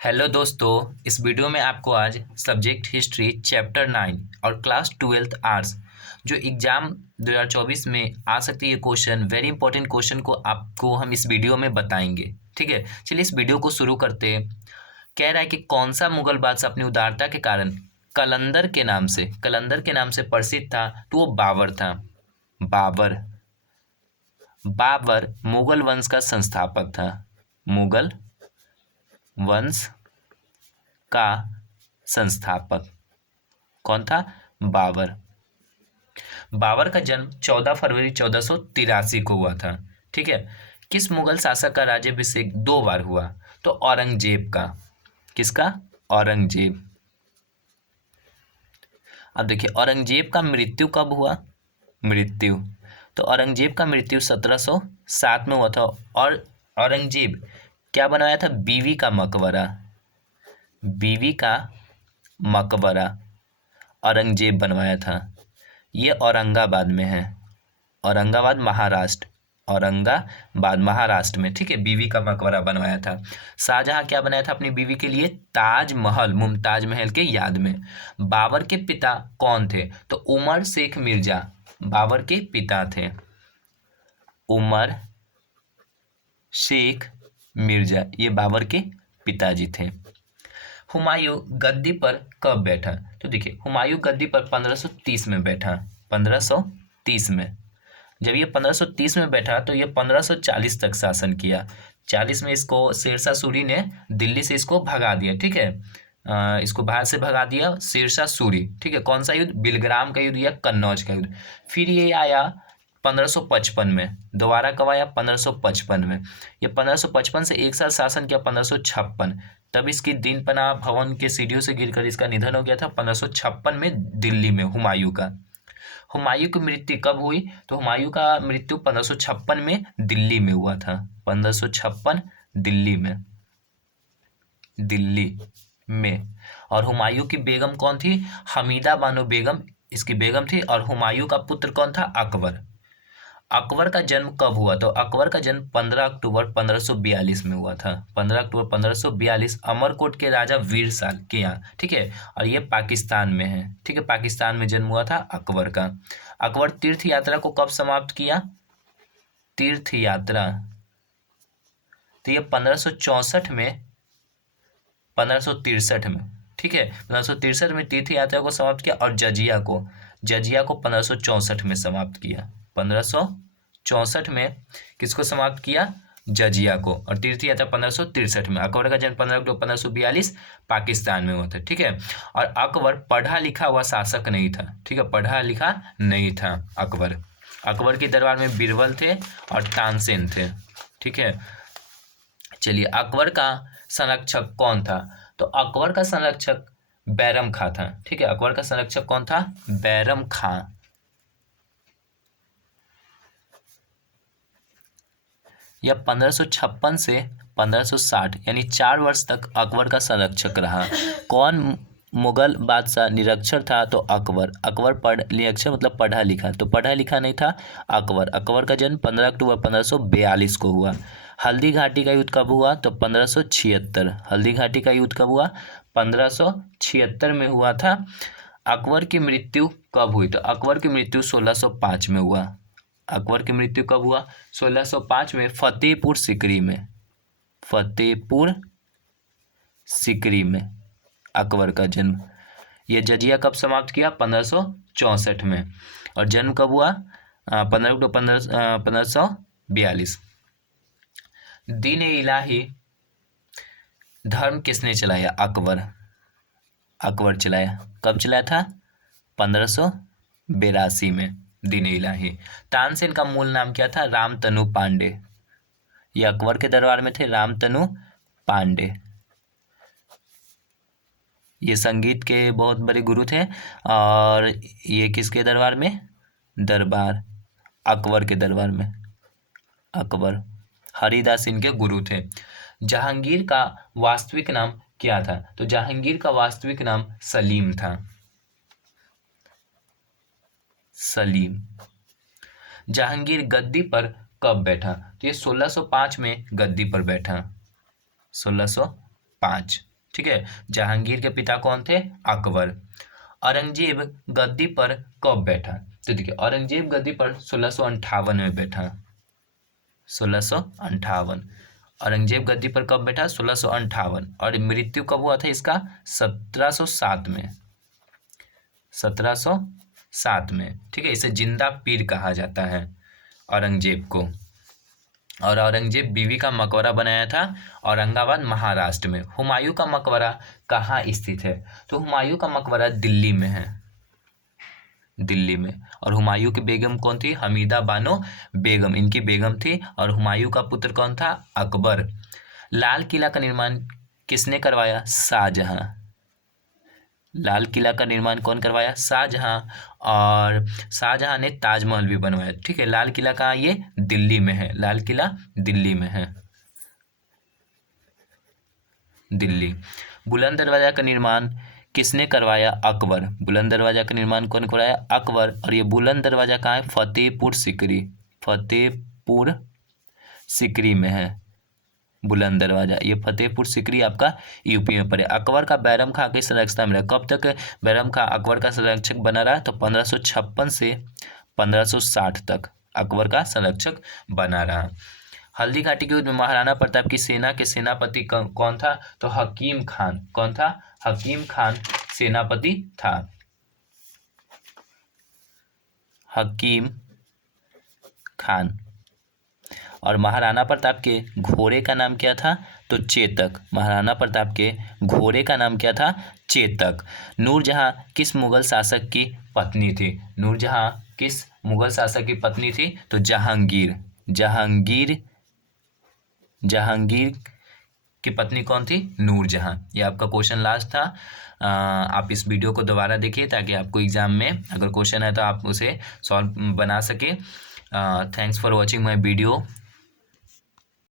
Hello दोस्तों, इस video में आपको आज सब्जेक्ट हिस्ट्री चैप्टर 9 और क्लास 12th आर्ट्स जो एग्ज़ाम 2024 में आ सकती है क्वेश्चन, वेरी इंपॉर्टेंट क्वेश्चन को आपको हम इस वीडियो में बताएंगे। ठीक है, चलिए इस वीडियो को शुरू करते हैं। कह रहा है कि कौन सा मुगल बादशाह अपनी उदारता के कारण कलंदर के नाम से प्रसिद्ध था, तो वो बाबर था। बाबर बाबर मुगल वंश का संस्थापक था। मुगल वंश का संस्थापक कौन था? बाबर। बाबर का जन्म 14 फरवरी 1483 को हुआ था। ठीक है, किस मुगल शासक का राज्याभिषेक 2 बार हुआ? तो औरंगजेब का। किसका? औरंगजेब। अब देखिए औरंगजेब का मृत्यु कब हुआ? मृत्यु तो औरंगजेब का मृत्यु 1707 में हुआ था। और औरंगजेब क्या बनवाया था? बीवी का मकबरा। बीवी का मकबरा औरंगजेब बनवाया था। ये औरंगाबाद में है। औरंगाबाद महाराष्ट्र। औरंगाबाद महाराष्ट्र में। ठीक है, बीवी का मकबरा बनवाया था। शाहजहां क्या बनाया था अपनी बीवी के लिए? ताजमहल, मुमताज महल के याद में। बाबर के पिता कौन थे? तो उमर शेख मिर्जा बाबर के पिता थे। उमर शेख मिर्जा ये बाबर के पिताजी थे। हुमायूं गद्दी पर कब बैठा? तो देखिए हुमायूं गद्दी पर 1530 में बैठा। 1530 में। जब ये 1530 में बैठा तो ये 1540 तक शासन किया। 40 में इसको शेरशाह सूरी ने दिल्ली से इसको भगा दिया। ठीक है, इसको बाहर से भगा दिया शेरशाह सूरी। ठीक है, कौन सा युद्ध? बिलग्राम का युद्ध या कन्नौज का युद्ध। फिर ये आया 1555 में। दोबारा कब आया? 1555 में। ये 1555 से एक साल शासन किया 1556। तब इसकी दीनपना भवन के सीढ़ियों से गिरकर इसका निधन हो गया था 1556 में दिल्ली में हुमायूं का। हुमायूं की मृत्यु कब हुई? तो हुमायूं का मृत्यु 1556 में दिल्ली में हुआ था। 1556 दिल्ली में। दिल्ली में। और हुमायूं की बेगम कौन थी? हमीदा बानो बेगम इसकी बेगम थी। और हुमायूं का पुत्र कौन था? अकबर। अकबर का जन्म कब हुआ? तो अकबर का जन्म 15 अक्टूबर 1542 में हुआ था। 15 अक्टूबर 1542 अमरकोट के राजा वीर साल के यहाँ। ठीक है, और ये पाकिस्तान में है। ठीक है, पाकिस्तान में जन्म हुआ था अकबर का। अकबर तीर्थ यात्रा को कब समाप्त किया? तीर्थ यात्रा तो ये 1564 में 1563 में। ठीक है, 1563 में तीर्थ यात्रा को समाप्त किया। और जजिया को 1564 में समाप्त किया। 1564 में किसको समाप्त किया? जजिया को। और तीर्थ यात्रा 1563 में। अकबर का जन्म 15 अक्टूबर 1542 पाकिस्तान में हुआ था। ठीक है, और अकबर पढ़ा लिखा हुआ शासक नहीं था। ठीक है, पढ़ा लिखा नहीं था अकबर। अकबर के दरबार में बीरबल थे और तानसेन थे। ठीक है, चलिए अकबर का संरक्षक कौन था? तो अकबर का संरक्षक बैरम खां था। ठीक है, अकबर का संरक्षक कौन था? बैरम खां। यह 1556 से 1560 यानी 4 वर्ष तक अकबर का संरक्षक रहा। कौन मुगल बादशाह निरक्षर था? तो अकबर। अकबर निरक्षर मतलब पढ़ा लिखा, तो पढ़ा लिखा नहीं था अकबर। अकबर का जन्म 15 अक्टूबर 1542 को हुआ। हल्दी घाटी का युद्ध कब हुआ? तो 1576। हल्दी घाटी का युद्ध कब हुआ? 1576 में हुआ था। अकबर की मृत्यु कब हुई? तो अकबर की मृत्यु 1605 में हुआ। अकबर की मृत्यु कब हुआ? 1605 में फतेहपुर सीकरी में। फतेहपुर सीकरी में अकबर का जन्म। यह जजिया कब समाप्त किया? 1564 में। और जन्म कब हुआ? 15 अक्टूबर 1542। दीन इलाही धर्म किसने चलाया? अकबर। अकबर चलाया। कब चलाया था? 1582 में दीन इलाही। तानसेन का मूल नाम क्या था? रामतनु पांडे। ये अकबर के दरबार में थे रामतनु पांडे। ये संगीत के बहुत बड़े गुरु थे। और ये किसके दरबार में? दरबार अकबर के दरबार में। अकबर हरिदास इनके गुरु थे। जहांगीर का वास्तविक नाम क्या था? तो जहांगीर का वास्तविक नाम सलीम था। सलीम। जहांगीर गद्दी पर कब बैठा? तो ये 1605 में गद्दी पर बैठा। 1605। ठीक है। जहांगीर के पिता कौन थे? अकबर। औरंगजेब गद्दी पर कब बैठा? तो देखिए औरंगजेब गद्दी पर 1658 में बैठा। 1658 औरंगजेब गद्दी पर कब बैठा? 1658। और मृत्यु कब हुआ था इसका? 1707 में। 1707 में, ठीक है। इसे जिंदा पीर कहा जाता है औरंगजेब को। और औरंगजेब बीवी का मकबरा बनाया था औरंगाबाद महाराष्ट्र में। हुमायूं का मकबरा कहाँ स्थित है? तो हुमायूं का मकबरा दिल्ली में है, दिल्ली में। और हुमायूं की बेगम कौन थी? हमीदा बानो बेगम इनकी बेगम थी। और हुमायूं का पुत्र कौन था? अकबर। लाल किला का निर्माण किसने करवाया? शाहजहां। लाल किला का निर्माण कौन करवाया? शाहजहां। और शाहजहां ने ताजमहल भी बनवाया, ठीक है। लाल किला कहाँ? ये दिल्ली में है, लाल किला दिल्ली में है, दिल्ली। बुलंद दरवाजा का निर्माण किसने करवाया? अकबर। बुलंद दरवाजा का निर्माण कौन करवाया? अकबर। और ये बुलंद दरवाजा कहाँ है? फतेहपुर सीकरी, फतेहपुर सीकरी में है बुलंद दरवाजा। ये फतेहपुर सीकरी आपका यूपी में पड़े। अकबर का बैरम खां की संरक्षण में रहा। कब तक बैरम खां अकबर का संरक्षक बना रहा? तो 1556 से 1560 तक अकबर का संरक्षक बना रहा। हल्दी घाटी के युद्ध में महाराणा प्रताप की सेना के सेनापति कौन था? तो हकीम खान। कौन था? हकीम खान सेनापति था, हकीम खान। और महाराणा प्रताप के घोड़े का नाम क्या था? तो चेतक। महाराणा प्रताप के घोड़े का नाम क्या था? चेतक। नूरजहां किस मुगल शासक की पत्नी थी? नूरजहां किस मुगल शासक की पत्नी थी? तो जहांगीर। जहांगीर, जहांगीर की पत्नी कौन थी? नूरजहां। ये आपका क्वेश्चन लास्ट था। आप इस वीडियो को दोबारा देखिए ताकि आपको एग्जाम में अगर क्वेश्चन है तो आप उसे सॉल्व बना सके। Thanks for watching my video.